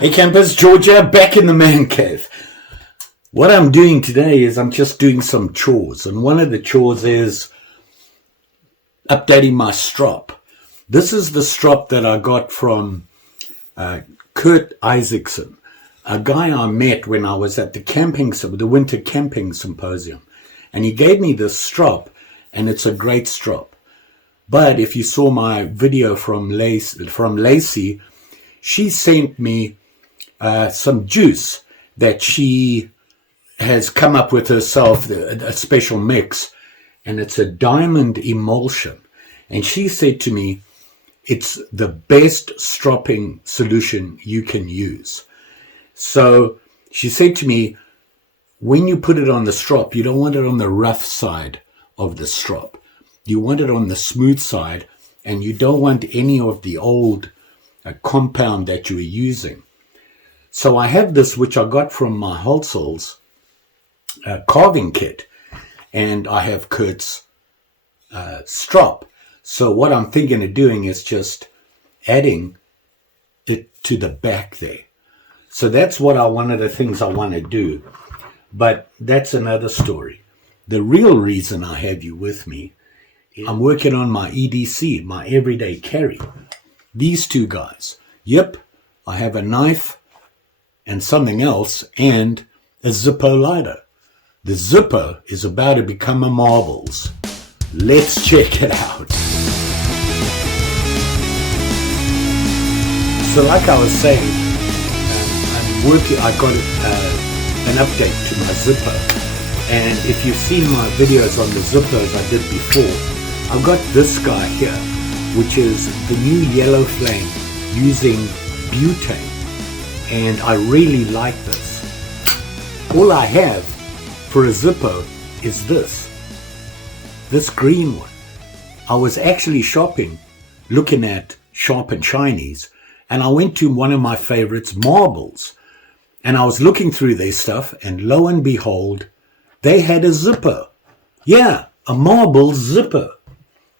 Hey campers, Georgia, back in the man cave. What I'm doing today is I'm just doing some chores, and one of the chores is updating my strop. This is the strop that I got from Kurt Isaacson, a guy I met when I was at the winter camping symposium, and he gave me this strop, and it's a great strop. But if you saw my video from Lacey, she sent me some juice that she has come up with herself, a special mix, and it's a diamond emulsion. And she said to me, it's the best stropping solution you can use. So she said to me, when you put it on the strop, you don't want it on the rough side of the strop. You want it on the smooth side, and you don't want any of the old compound that you were using. So I have this, which I got from my Holzol's carving kit, and I have Kurt's strop. So what I'm thinking of doing is just adding it to the back there. So that's one of the things I want to do. But that's another story. The real reason I have you with me, I'm working on my EDC, my everyday carry. These two guys. Yep, I have a knife and something else, and a Zippo lighter. The Zippo is about to become a marbles. Let's check it out. So like I was saying, I got an update to my Zippo. And if you've seen my videos on the Zippos I did before, I've got this guy here, which is the new yellow flame using butane. And I really like this. All I have for a Zippo is this green one. I was actually shopping, looking at Sharp and Shinies, and I went to one of my favorites, Marbles, and I was looking through their stuff, and lo and behold, they had a Zippo. Yeah, a Marbles Zippo.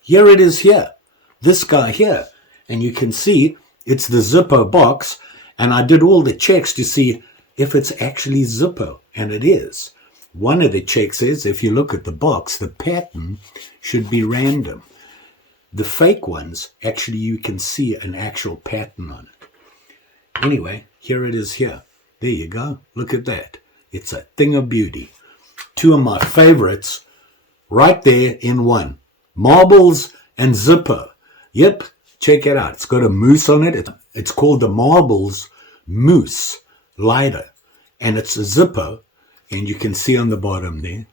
Here it is here, this guy here, and you can see it's the Zippo box. And I did all the checks to see if it's actually Zippo, and it is. One of the checks is, if you look at the box, the pattern should be random. The fake ones, actually you can see an actual pattern on it. Anyway, here it is here. There you go. Look at that. It's a thing of beauty. Two of my favorites right there in one. Marbles and Zippo. Yep. Check it out. It's got a moose on it. It's called the Marbles Moose Lighter. And it's a Zippo. And you can see on the bottom there, it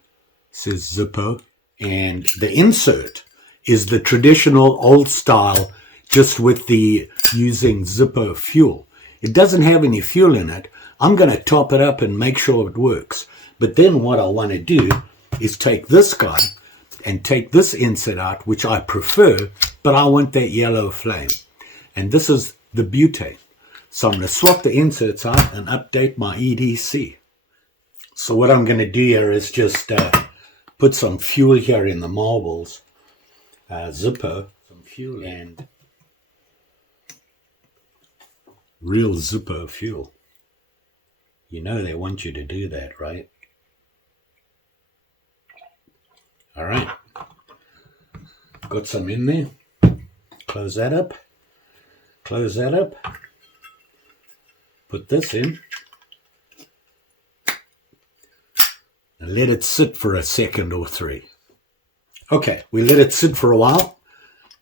says Zippo. And the insert is the traditional old style, just with the using Zippo fuel. It doesn't have any fuel in it. I'm going to top it up and make sure it works. But then what I want to do is take this guy and take this insert out, which I prefer, but I want that yellow flame. And this is the butane. So I'm going to swap the inserts out and update my EDC. So what I'm going to do here is just put some fuel here in the Marbles Zippo. Some fuel and real Zippo fuel. You know they want you to do that, right? All right. Got some in there. Close that up. Close that up. Put this in. And let it sit for a second or three. Okay, we let it sit for a while.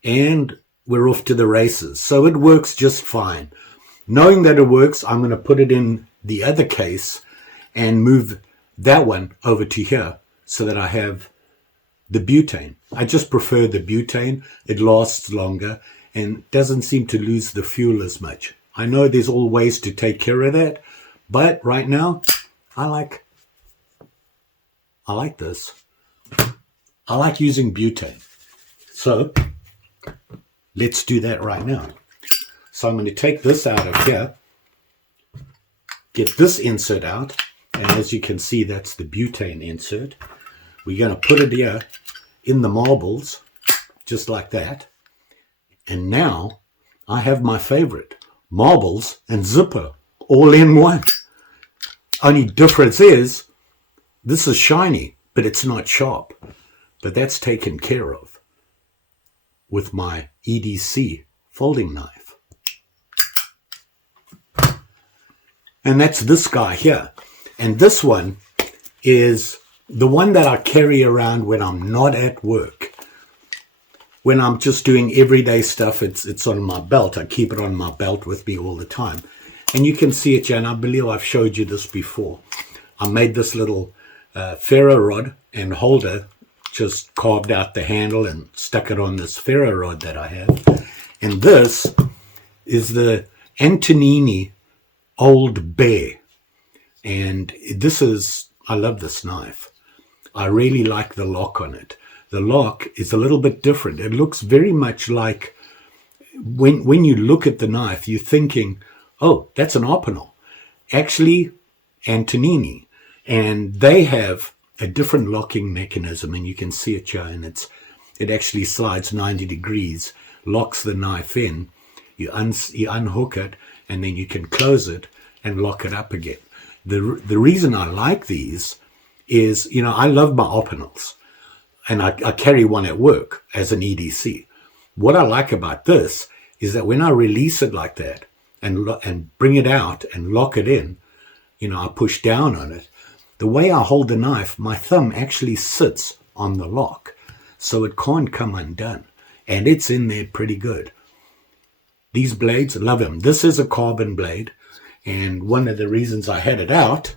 And we're off to the races. So it works just fine. Knowing that it works, I'm going to put it in the other case and move that one over to here so that I have the butane. I just prefer the butane. It lasts longer and doesn't seem to lose the fuel as much. I know there's all ways to take care of that, but right now I like this. I like using butane. So let's do that right now. So I'm going to take this out of here, get this insert out, and as you can see, that's the butane insert. We're going to put it here in the Marbles, just like that. And now I have my favorite, Marbles and Zippo, all in one. Only difference is this is shiny, but it's not sharp. But that's taken care of with my EDC folding knife. And that's this guy here. And this one is the one that I carry around when I'm not at work. When I'm just doing everyday stuff, it's on my belt. I keep it on my belt with me all the time. And you can see it here, and I believe I've showed you this before. I made this little ferro rod and holder, just carved out the handle and stuck it on this ferro rod that I have. And this is the Antonini Old Bear. And this is, I love this knife. I really like the lock on it. The lock is a little bit different. It looks very much like, when you look at the knife, you're thinking, oh, that's an Opinel. Actually, Antonini. And they have a different locking mechanism, and you can see it here, and it actually slides 90 degrees, locks the knife in, you unhook it, and then you can close it and lock it up again. The reason I like these is, you know, I love my Opinels, and I carry one at work as an EDC. What I like about this is that when I release it like that and bring it out and lock it in, you know, I push down on it. The way I hold the knife, my thumb actually sits on the lock, so it can't come undone, and it's in there pretty good. These blades, love them. This is a carbon blade, and one of the reasons I had it out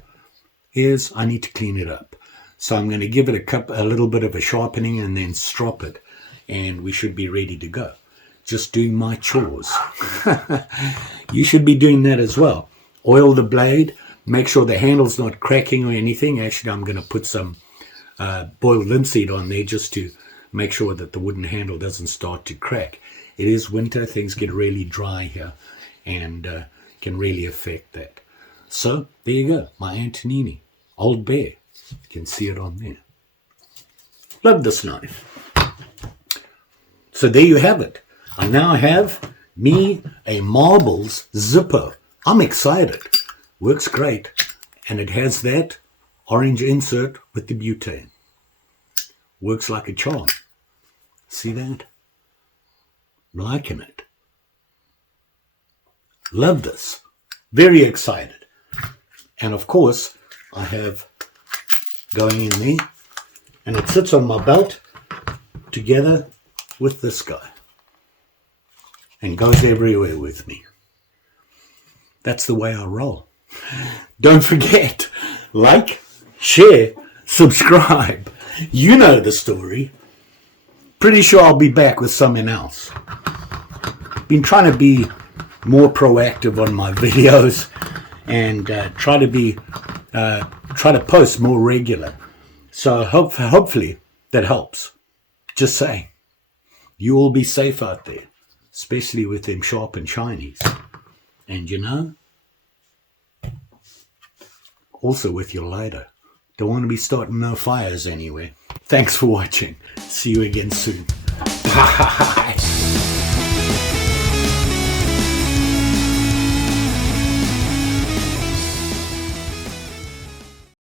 is I need to clean it up. So I'm going to give it a little bit of a sharpening and then strop it, and we should be ready to go. Just doing my chores. You should be doing that as well. Oil the blade. Make sure the handle's not cracking or anything. Actually, I'm going to put some boiled linseed on there just to make sure that the wooden handle doesn't start to crack. It is winter. Things get really dry here and can really affect that. So, there you go. My Antonini Old Bear. You can see it on there. Love this knife. So there you have it. I now have me a Marbles Zippo. I'm excited. Works great. And it has that orange insert with the butane. Works like a charm. See that? Liking it. Love this. Very excited. And of course, I have going in there, and it sits on my belt together with this guy and goes everywhere with me. That's the way I roll. Don't forget, like, share, subscribe. You know the story. Pretty sure I'll be back with something else. Been trying to be more proactive on my videos and try to post more regular. So hopefully that helps. Just saying. You all be safe out there, especially with them sharp and shinies. And you know, also with your lighter. Don't want to be starting no fires anywhere. Thanks for watching. See you again soon. Bye.